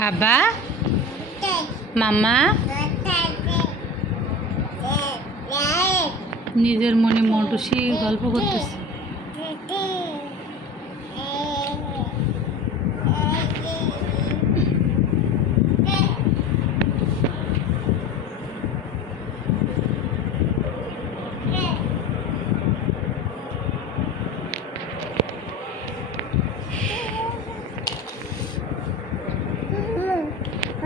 বাবা মামা নিজের মনে মন্টুসি গল্প করতেছি